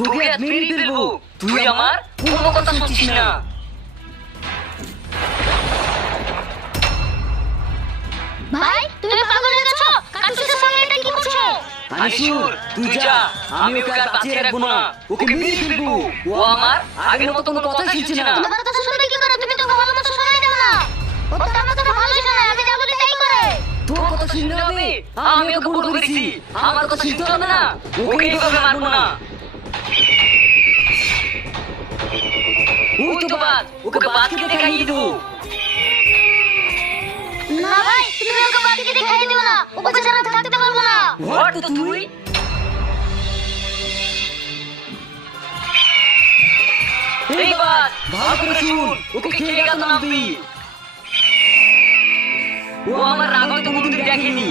তোকে আজ মেরে ফেলব। তুই আমার কোনো কথা শুনছিস না। ভাই তুমি পাগল হয়ে গেছো? কাটুসের সঙ্গে এটা কি করছ? আনিসুর তুই যা। আমি ওকে আর বাঁচিয়ে রাখব না। ওকে মেরে ফেলব। ও আমার আগের মতো কোনো কথা শুনছে না। তোমার কথা শুনবে কি করে? তুমি তো ভালো মতো শোনাই দাও না ও তো আমার কথা ভালো শোনে আমি যা বলি তাই করে। তোর কথা শুনতে হবে আমি ওকে ভুল করেছি। আমার কথা শুনতে হবে না। ওকে এইভাবে মারবো না। ওই তো বাদ ওকে বাদকে দেখাই দেবো না ভাই তুমি ওকে বাড়িতে দেখাই দিও না ওকে ছাড়া থাকতে পারব না হোয়াট তো তুই এই ভালো করে শুন ওকে খেয়ে গেল নামবি ও আমার রাগ হয়তো কোনোদিন দেখেনি